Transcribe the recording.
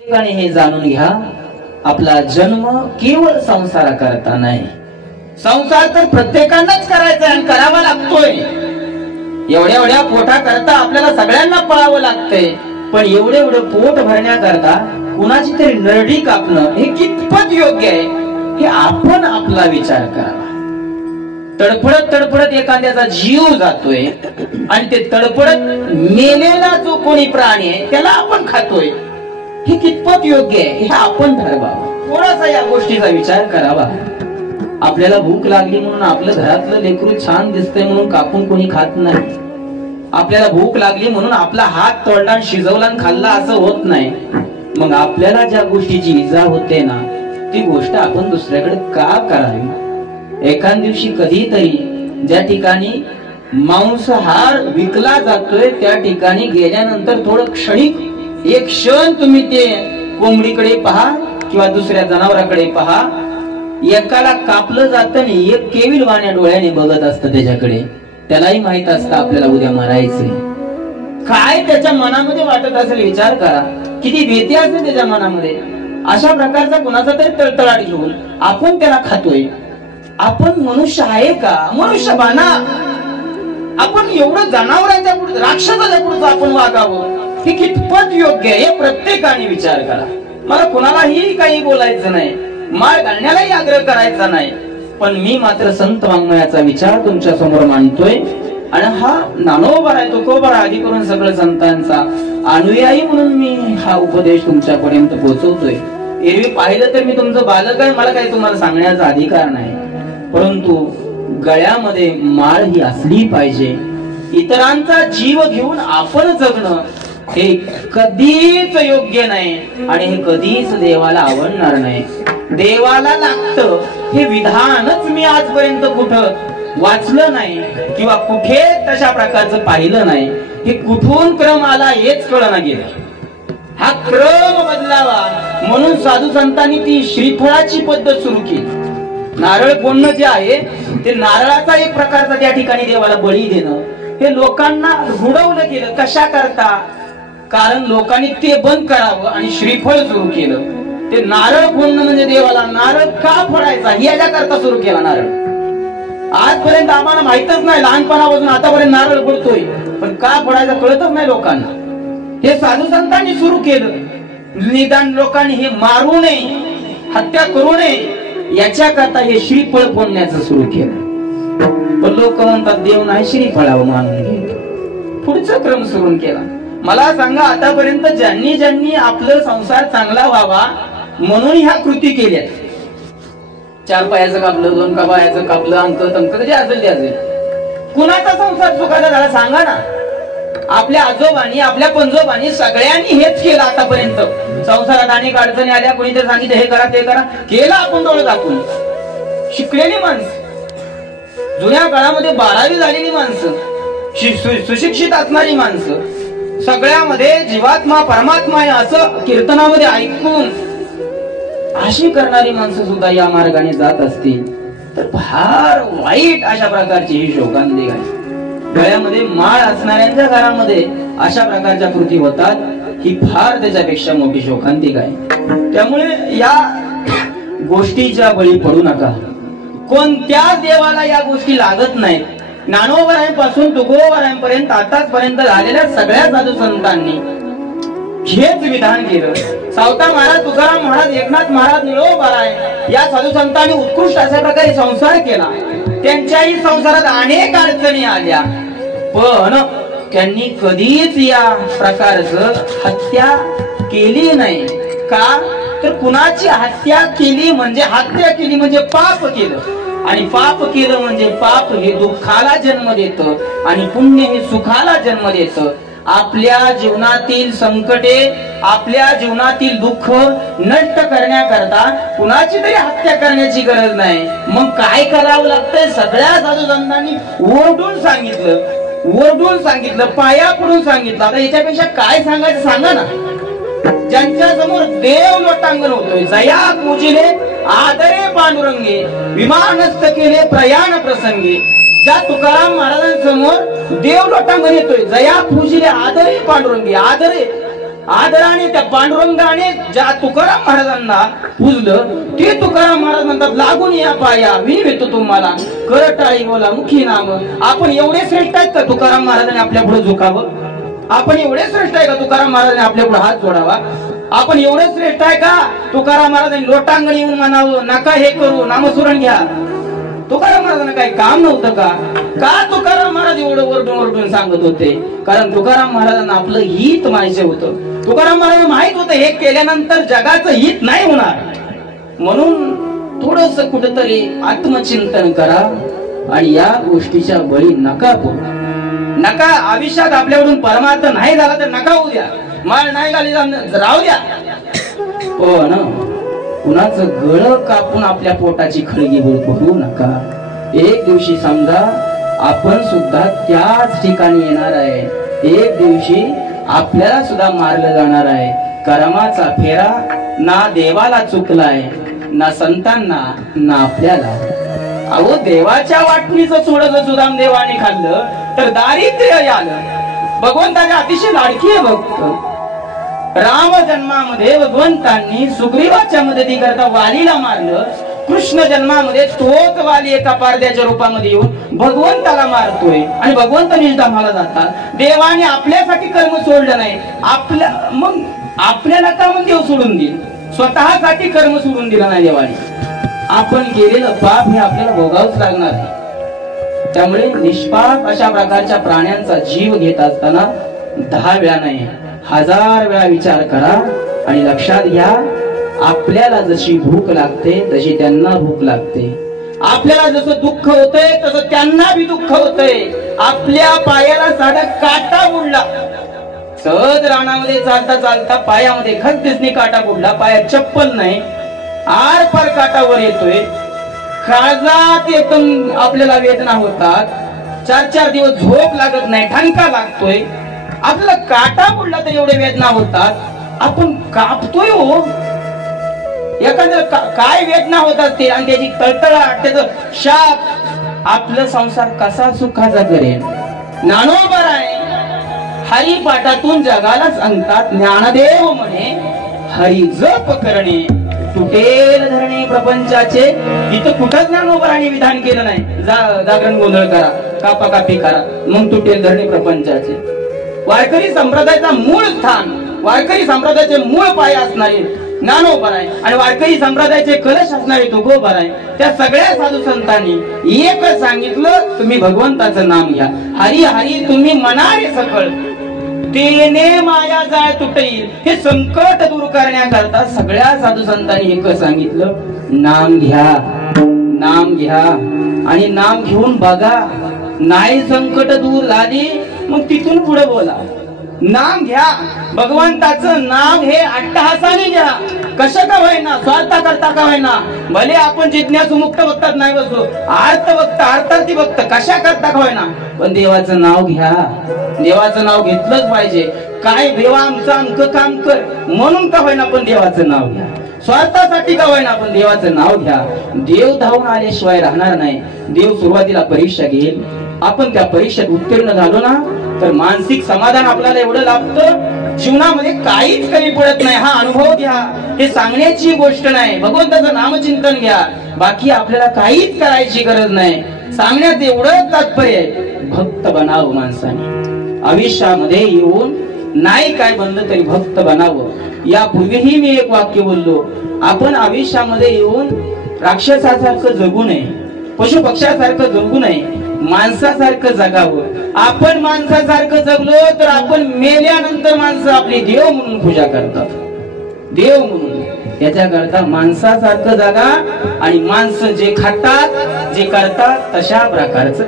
प्रत्येकाने हे जाणून घ्या, आपला जन्म केवळ संसाराकरता नाही. संसार तर प्रत्येकांनाच करायचा आणि करावा लागतोय. एवढ्या एवढ्या पोटाकरता आपल्याला सगळ्यांना पळावं लागतंय. पण एवढे एवढे पोट भरण्याकरता कुणाची तरी नरडी कापणं हे कितपत योग्य आहे हे आपण आपला विचार करावा. तडफडत तडफडत एखाद्याचा जीव जातोय आणि ते तडफडत मेलेला जो कोणी प्राणी आहे त्याला आपण खातोय, हे कितपत योग्य आहे हे आपण ठरवावं. थोडासा या गोष्टीचा विचार करावा. आपल्याला भूक लागली म्हणून आपलं घरातलं लेकरू छान दिसतंय म्हणून कापून कोणी खात नाही. आपल्याला भूक लागली म्हणून आपला हात तोडला शिजवला खाल्ला असं होत नाही. मग आपल्याला ज्या गोष्टीची इजा होते ना ती गोष्ट आपण दुसऱ्याकडे का करावी. एखाद दिवशी कधीतरी ज्या ठिकाणी मांसाहार विकला जातोय त्या ठिकाणी गेल्यानंतर थोडं क्षणिक एक क्षण तुम्ही ते कोंबडीकडे पहा किंवा दुसऱ्या जनावराकडे पहा. एकाला कापलं जातं आणि एक केविल वाण्या डोळ्याने बघत असतं त्याच्याकडे. त्यालाही माहित असतं आपल्याला उद्या मारायचंय. काय त्याच्या मनामध्ये वाटत असेल विचार करा. किती भीती असेल त्याच्या मनामध्ये. अशा प्रकारचा कुणाचा तरी तळतळाट घेऊन आपण त्याला खातोय. आपण मनुष्य आहे का? मनुष्य बाना. आपण एवढं जनावरांच्या पुढे राक्षसाच्या पुढे आपण वागावं हे कितपत योग्य आहे हे प्रत्येकाने विचार करा. मला कुणालाही काही बोलायचं नाही, माळ घालण्यालाही आग्रह करायचा नाही. पण मी मात्र संत वाङ्मयाचा विचार तुमच्या समोर मांडतोय आणि हा नानोबा आहे तुकोबा आदी करून सगळं संतांचा अनुयायी म्हणून मी हा उपदेश तुमच्यापर्यंत पोहोचवतोय. एरवी पाहिलं तर मी तुमचं बालक आहे, मला काही तुम्हाला सांगण्याचा अधिकार नाही. परंतु गळ्यामध्ये माळ ही असली पाहिजे. इतरांचा जीव घेऊन आपण जगणं हे कधीच योग्य नाही आणि हे कधीच देवाला आवडणार नाही. देवाला लागतं हे विधानच मी आजपर्यंत कुठं वाचलं नाही किंवा कुठे तशा प्रकारचं पाहिलं नाही. हे कुठून क्रम आला हेच कळना गेलं. हा क्रम बदलावा म्हणून साधू संतांनी ती श्रीफळाची पद्धत सुरू केली. नारळ फोडणं जे आहे ते नारळाचा एक प्रकारचा त्या ठिकाणी देवाला बळी देणं हे लोकांना रुडवलं गेलं. कशा करता? कारण लोकांनी ते बंद करावं आणि श्रीफळ सुरू केलं. ते नारळ फोडणं म्हणजे देवाला नारळ का फोडायचा याच्याकरता सुरू केला नारळ. आजपर्यंत आम्हाला माहितच नाही, लहानपणापासून आतापर्यंत नारळ फोडतोय पण का फोडायचं कळतच नाही लोकांना. हे साधू संतांनी सुरू केलं. निदान लोकांनी हे मारू नये, हत्या करू नये याच्याकरता हे श्रीफळ फोडण्याचं सुरू केलं. पण लोक म्हणतात देव नाही श्रीफळावं मानून घे. पुढचा क्रम सुरू केला. मला सांगा आतापर्यंत ज्यांनी ज्यांनी आपलं संसार चांगला व्हावा म्हणून ह्या कृती केल्या. 4 पायाचं कापलं, 2 पायाचं कापलं, अंक तंक जे असेल ते असेल. कुणाचा संसार सुखाचा झाला सांगा ना. आपल्या आजोबांनी आपल्या पंजोबांनी सगळ्यांनी हेच केलं आतापर्यंत. संसारात अनेक अडचणी आल्या, कोणीतरी सांगितलं हे करा ते करा, केलं आपण डोळे दाखवून. शिकलेली माणसं, जुन्या काळामध्ये 12वी झालेली माणसं, सुशिक्षित असणारी माणसं, सगळ्यामध्ये जीवात्मा परमात्मा आहे असं कीर्तनामध्ये ऐकून अशी करणारी माणसं सुद्धा या मार्गाने जात असतील तर फार वाईट अशा प्रकारची ही शोकांतिक आहे. गळ्यामध्ये माळ असणाऱ्यांच्या घरामध्ये अशा प्रकारच्या कृती होतात ही फार त्याच्यापेक्षा मोठी शोकांतिक आहे. त्यामुळे या गोष्टीच्या बळी पडू नका. कोणत्याच देवाला या गोष्टी लागत नाहीत. ज्ञानोबरायांपासून तुकोबरायांपर्यंत आतापर्यंत झालेल्या सगळ्या साधू संतांनी हेच विधान केलं. सावता महाराज, तुकाराम महाराज, एकनाथ महाराज, निळोबाराय या साधू संतांनी उत्कृष्ट अशा प्रकारे संसार केला. त्यांच्याही संसारात अनेक अडचणी आल्या पण त्यांनी कधीच या प्रकारचं हत्या केली नाही. का तर कुणाची हत्या केली म्हणजे पाप केलं आणि पाप केलं म्हणजे पाप हे दुःखाला जन्म देतं आणि पुण्य हे सुखाला जन्म देतं. आपल्या जीवनातील संकटे, आपल्या जीवनातील दुःख नष्ट करण्याकरता कुणाची तरी हत्या करण्याची गरज नाही. मग काय करावं लागतंय? सगळ्या साधू संतांनी ओरडून सांगितलं, पाया पडून सांगितलं. आता याच्यापेक्षा काय सांगायचं सांगा ना. ज्यांच्या समोर देव लोटांगण होतोय, जया पूजिले आदरे पांडुरंगे, विमानस्थ केले प्रयाण प्रसंगी. ज्या तुकाराम महाराजांसमोर देव लोटांगण येतोय, जया पूजिले आदरे पांडुरंगे. आदरे आदराने त्या पांडुरंगाने ज्या तुकाराम महाराजांना पूजलं ते तुकाराम महाराज म्हणतात लागून या पाया विनवितो तुम्हाला करटाळी बोला मुखी नाम. आपण एवढे श्रेष्ठ आहेत का तुकाराम महाराजांनी आपल्या पुढे झुकावं? आपण एवढे श्रेष्ठ आहे का तुकाराम महाराजांनी आपल्या पुढे हात जोडावा? आपण एवढे श्रेष्ठ आहे का तुकाराम महाराजांनी लोटांगण येऊन म्हणावं नका हे करू नामस्मरण घ्या? तुकाराम महाराजांना काही काम नव्हतं का? का तुकाराम महाराज एवढं ओरडून ओरडून सांगत होते? कारण तुकाराम महाराजांना आपलं हित माहिती होतं. तुकाराम महाराज माहित होतं हे केल्यानंतर जगाचं हित नाही होणार, म्हणून थोडस कुठेतरी आत्मचिंतन करा आणि या गोष्टीच्या बळी नका पडू. नका आयुष्यात आपल्याकडून परमार्थ नाही झाला तर नका होऊ द्या, माळ नाही घाली राहू द्या. पण कुणाचं गळ कापून आपल्या पोटाची खळगी भरू नका. एक दिवशी समजा आपण सुद्धा त्याच ठिकाणी येणार आहे. एक दिवशी आपल्याला सुद्धा मारलं जाणार आहे. कर्माचा फेरा ना देवाला चुकलाय ना संतांना ना आपल्याला. अहो देवाच्या वाटणीचं सोडलं सुदाम देवाने खाल्लं तर दारिद्र्य आलं. भगवंताच्या अतिशय लाडकी आहे भक्त. राम जन्मामध्ये भगवंतांनी सुग्रीवाच्या मदतीकरता वालीला मारलं. कृष्ण जन्मामध्ये तोच वाली एका पारद्याच्या रूपामध्ये येऊन भगवंताला मारतोय आणि भगवंत निजधामाला जातात. देवाने आपल्यासाठी कर्म सोडलं नाही. मग आपल्याला का मग देव सोडून देईल? स्वतःसाठी कर्म सोडून दिलं नाही देवाने. आपण केलेलं पाप हे आपल्याला भोगावंच लागणार आहे. त्यामुळे निष्पाप अशा प्रकारच्या प्राण्यांचा जीव घेत असताना 10 वेळा नाही 1000 वेळा विचार करा आणि लक्षात घ्या आपल्याला जशी भूक लागते तशी त्यांना भूक लागते. आपल्याला जसं दुःख होतंय तसं त्यांना बी दुःख होतंय. आपल्या पायाला साधा काटा बुडला, सहज रानामध्ये चालता चालता पायामध्ये खंतीसनी काटा बुडला, पायात चप्पल नाही, आर पार काटावर येतोय, काळजात एकदम आपल्याला वेदना होतात, 4-4 दिवस झोप लागत नाही, ठणका लागतोय, आपल्याला काटा बुडला तर एवढे वेदना होतात, आपण कापतोय हो. एखाद्या काय वेदना होतात ते आणि त्याची तळतळाट त्याचं शाप आपलं संसार कसा सुखाचा करेल. ज्ञानोबा आहे हरिपाठातून जगाला सांगतात ज्ञानदेव म्हणे हरी जप करणे तुटेल धरणे प्रपंचाचे. इथं कुठं ज्ञानोबराने विधान केलं नाही जागरण गोंधळ करा कापा कापी करा मग तुटेल धरणे प्रपंचाचे. वारकरी संप्रदायाचा मूळ स्थान वारकरी संप्रदायाचे मूळ पाय असणारे ज्ञानोबा आहे आणि वारकरी संप्रदायाचे कलश असणारे तुकोबा आहे. त्या सगळ्या साधू संतांनी एकच सांगितलं तुम्ही भगवंताचं नाम घ्या. हरी हरी तुम्ही मनारे सकळ तेने माया जाळ तुटेल. हे संकट दूर करण्याकरता सगळ्या साधू संतांनी एकच सांगितलं नाम घ्या नाम घ्या आणि नाम घेऊन बघा. नाही संकट दूर झाली मग तिथून पुढे बोला. नाम घ्या भगवंताचं नाम हे अट्टहासाने घ्या. कसं का होईना स्वार्था करता का होईना भले आपण जिज्ञासू मुक्त बघतात नाही बसलो आर्त बघता अर्थार्थी बघता कशा करता का होईना पण देवाचं नाव घ्या. देवाचं नाव घेतलंच पाहिजे. काय देवा आमचं अंक काम कर म्हणून का होईना पण देवाचं नाव घ्या. स्वार्थासाठी का होईना पण देवाचं नाव घ्या. देव धावून आल्याशिवाय राहणार नाही. देव सुरुवातीला परीक्षा घेईल. आपण त्या परीक्षेत उत्तीर्ण झालो ना तर मानसिक समाधान आपल्याला एवढं लाभतं जीवनामध्ये काहीच कमी पडत नाही. हा अनुभव घ्या. हे सांगण्याची गोष्ट नाही. भगवंताचं नामचिंतन घ्या. बाकी आपल्याला काहीच करायची गरज नाही. सांगण्यात एवढं तात्पर्य आहे भक्त बनावं माणसाने. आयुष्यामध्ये येऊन नाही काय बनलं तरी भक्त बनावं. यापूर्वीही मी एक वाक्य बोललो आपण आयुष्यामध्ये येऊन राक्षसासारखं जगू नये पशु पक्ष्यासारखं जगू नये माणसासारखं जगावं. आपण माणसासारखं जगलो तर आपण मेल्यानंतर माणसं आपली देव म्हणून पूजा करतात. देव म्हणून याच्याकरता माणसासारखं जगा आणि माणसं जे खातात जे करतात तशा प्रकारचं